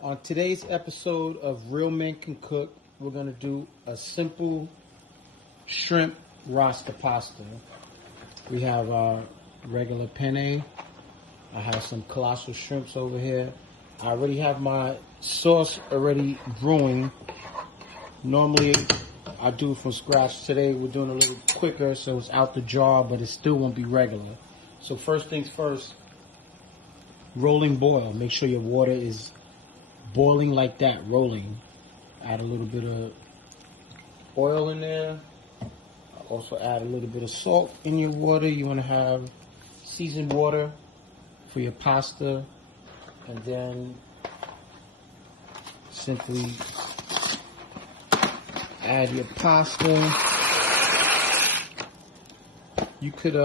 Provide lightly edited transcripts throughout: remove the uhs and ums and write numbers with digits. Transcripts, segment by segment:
On today's episode of Real Men Can Cook, we're going to do a simple shrimp rasta pasta. We have regular penne. I have some colossal shrimps over here. I already have my sauce already brewing. Normally I do from scratch. Today we're doing a little quicker, so it's out the jar, but it still won't be regular. So first things first, rolling boil. Make sure your water is boiling like that, rolling. Add a little bit of oil in there. Also add a little bit of salt in your water. You want to have seasoned water for your pasta, and then simply add your pasta. You could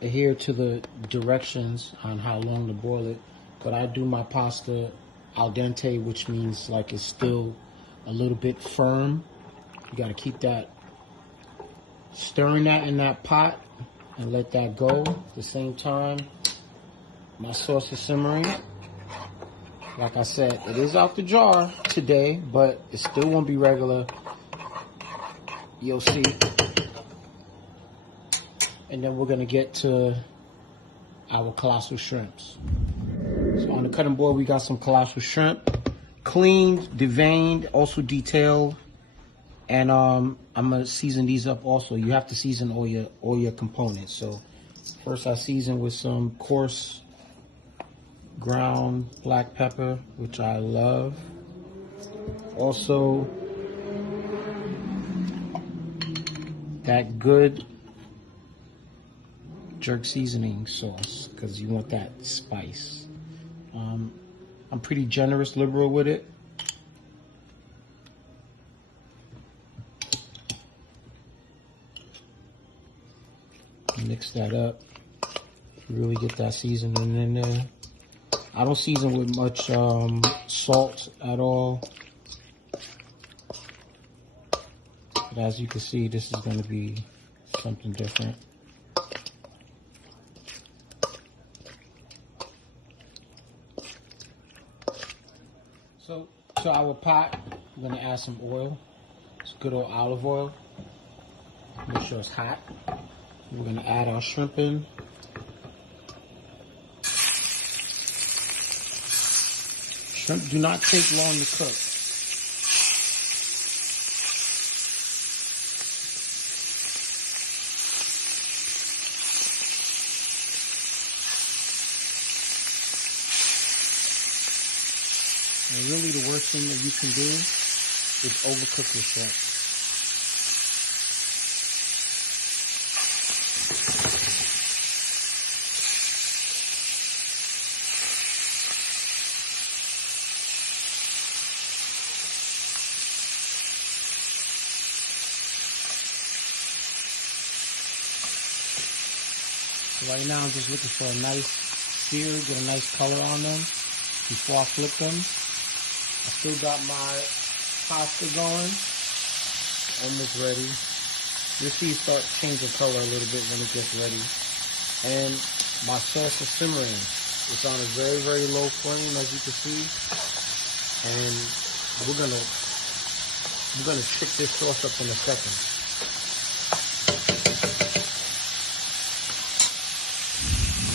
adhere to the directions on how long to boil it, but I do my pasta al dente, which means like it's still a little bit firm. You got to keep that, stirring that in that pot and let that go. At the same time, my sauce is simmering. Like I said, it is out the jar today, but it still won't be regular. You'll see. And then we're gonna get to our colossal shrimps. So on the cutting board, we got some colossal shrimp, cleaned, deveined, also detailed. And I'm gonna season these up also. You have to season all your components. So first I season with some coarse ground black pepper, which I love. Also that good jerk seasoning sauce, because you want that spice. I'm pretty generous, liberal with it. Mix that up. Really get that seasoning in there. I don't season with much salt at all. But as you can see, this is going to be something different. So to our pot, I'm going to add some oil. It's good old olive oil. Make sure it's hot. We're going to add our shrimp in. Shrimp do not take long to cook. And really the worst thing that you can do is overcook your shrimp. So right now I'm just looking for a nice sear, get a nice color on them before I flip them. I still got my pasta going, almost ready. You'll see it start changing color a little bit when it gets ready. And my sauce is simmering. It's on a very, very low flame, as you can see. And we're gonna trick this sauce up in a second.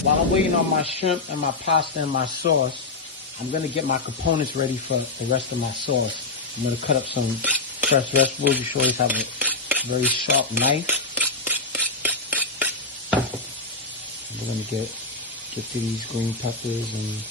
While I'm waiting on my shrimp and my pasta and my sauce, I'm going to get my components ready for the rest of my sauce. I'm going to cut up some fresh vegetables. You should always have a very sharp knife. We're going to get to these green peppers and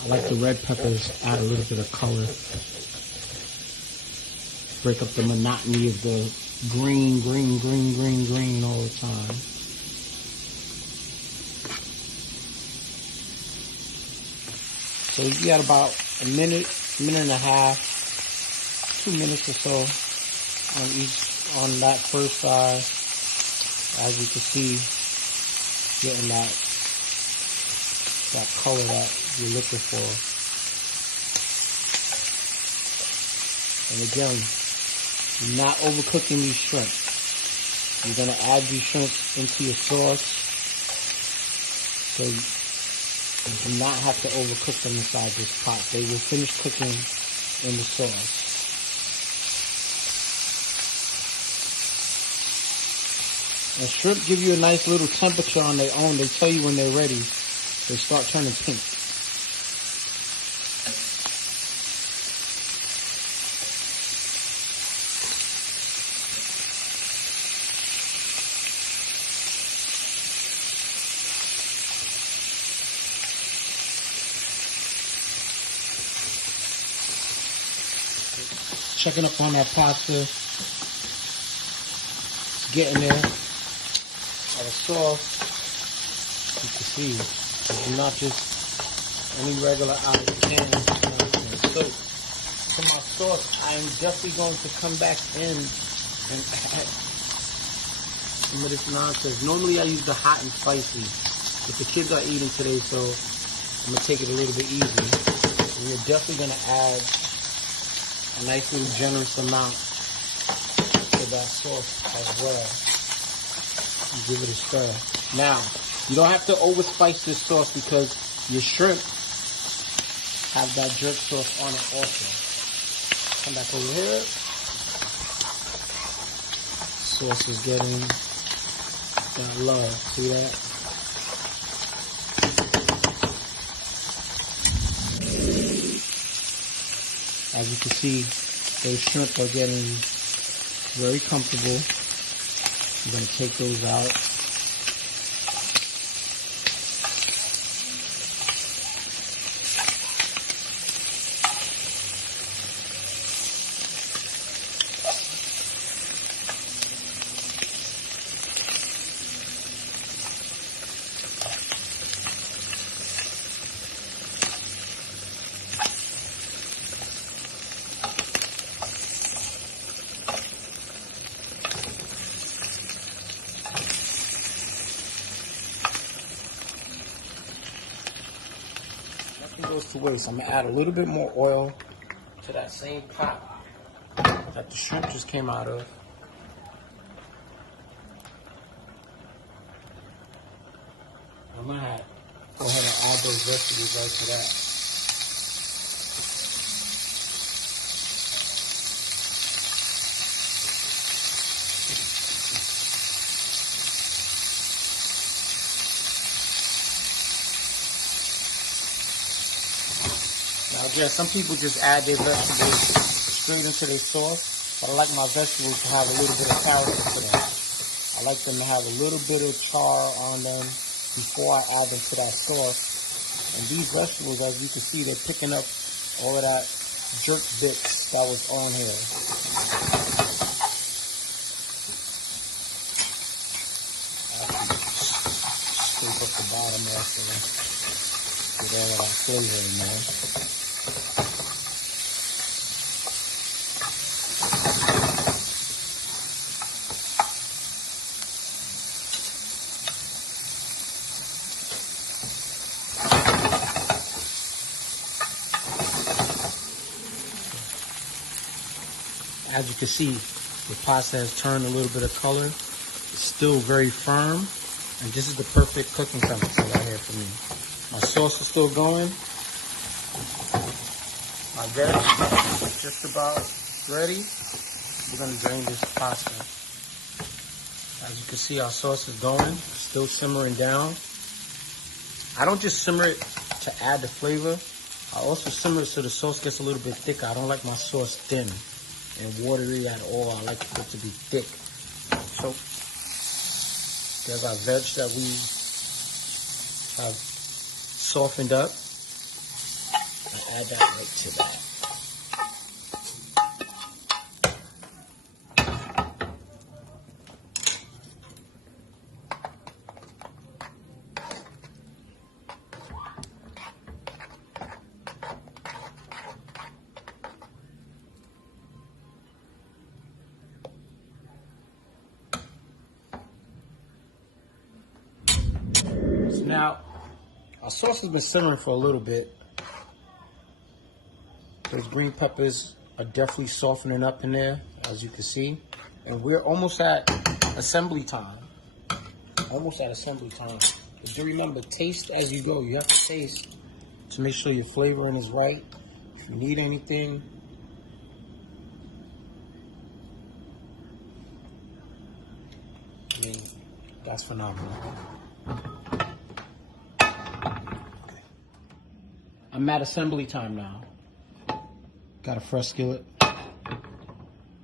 I like the red peppers, add a little bit of color. Break up the monotony of the green all the time. So you got about a minute and a half, 2 minutes or so on that first side. As you can see, getting that color that you're looking for. And again, not overcooking these shrimp. You're going to add these shrimp into your sauce. So you do not have to overcook them inside this pot. They will finish cooking in the sauce. And shrimp give you a nice little temperature on their own. They tell you when they're ready. They start turning pink. Checking up on that pasta. It's getting there. Our sauce, you can see, it's not just any regular out of the can. So, for my sauce, I'm definitely going to come back in and add some of this nonsense. Normally I use the hot and spicy, but the kids are eating today, so I'm going to take it a little bit easy. We're definitely going to add a nice little generous amount to that sauce as well. Give it a stir. Now, you don't have to overspice this sauce because your shrimp have that jerk sauce on it also. Come back over here. Sauce is getting that love. See that? As you can see, those shrimp are getting very comfortable. I'm going to take those out. Goes to waste. I'm going to add a little bit more oil to that same pot that the shrimp just came out of. I'm going to go ahead and add those vegetables right to that. Now again, some people just add their vegetables straight into their sauce, but I like my vegetables to have a little bit of character to them. I like them to have a little bit of char on them before I add them to that sauce. And these vegetables, as you can see, they're picking up all of that jerk bits that was on here. Scrape up the bottom also. Get all of that flavor in there. As you can see, the pasta has turned a little bit of color. It's still very firm, and this is the perfect cooking temperature right here for me. My sauce is still going. My veg is just about ready. We're going to drain this pasta. As you can see, our sauce is going, still simmering down. I don't just simmer it to add the flavor. I also simmer it so the sauce gets a little bit thicker. I don't like my sauce thin and watery at all. I like it to be thick. So there's our veg that we have softened up. I add that right to that. So now, our sauce has been simmering for a little bit. Those green peppers are definitely softening up in there, as you can see. And we're almost at assembly time. Almost at assembly time. But do remember, taste as you go. You have to taste to make sure your flavoring is right. If you need anything, I mean, that's phenomenal. Okay. I'm at assembly time now. Got a fresh skillet.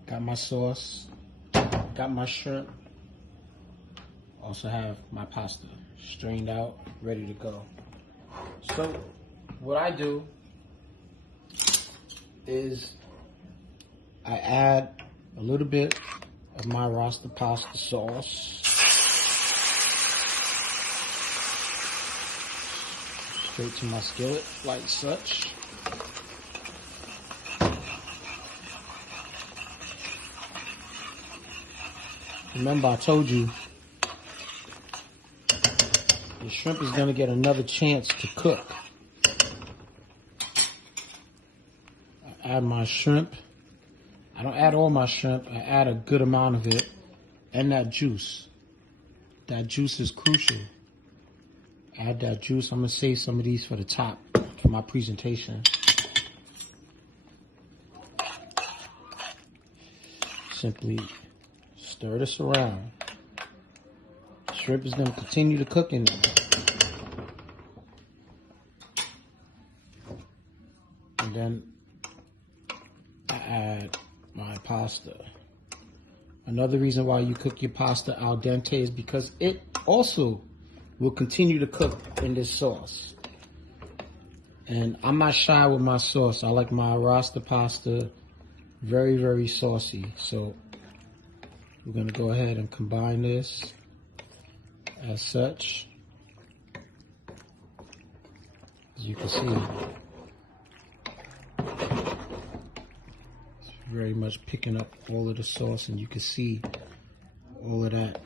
Got my sauce. Got my shrimp. Also have my pasta strained out, ready to go. So what I do is I add a little bit of my Rasta pasta sauce. Straight to my skillet, like such. Remember, I told you, the shrimp is going to get another chance to cook. I add my shrimp. I don't add all my shrimp. I add a good amount of it. And that juice. That juice is crucial. Add that juice. I'm going to save some of these for the top for my presentation. Simply stir this around. Shrimp is going to continue to cook in there. And then I add my pasta. Another reason why you cook your pasta al dente is because it also will continue to cook in this sauce. And I'm not shy with my sauce. I like my Rasta pasta very, very saucy. So we're going to go ahead and combine this as such. As you can see, it's very much picking up all of the sauce, and you can see all of that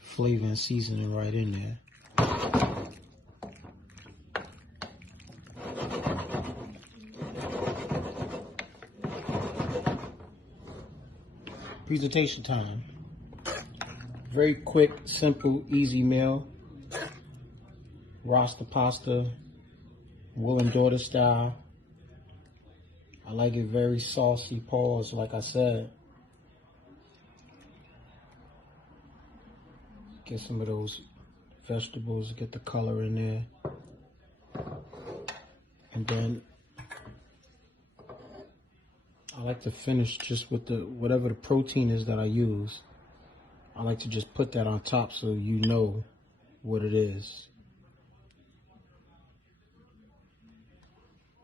flavor and seasoning right in there. Presentation time. Very quick, simple, easy meal. Rasta pasta, Will and Daughter style. I like it very saucy, pause, like I said. Get some of those vegetables, get the color in there. And then I like to finish just with the whatever the protein is that I use. I like to just put that on top so you know what it is.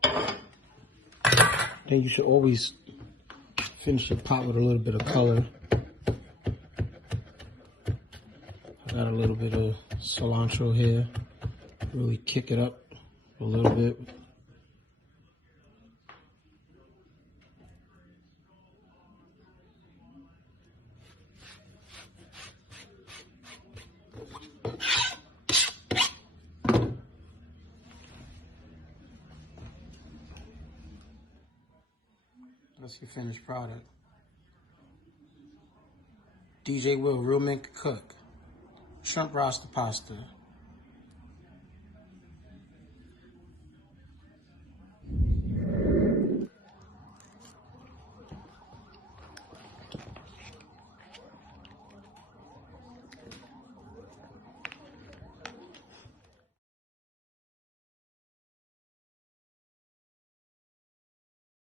Then you should always finish your pot with a little bit of color. I got a little bit of cilantro here. Really kick it up a little bit. That's your finished product. DJ Will, Real Men Can Cook. Shrimp Rasta pasta.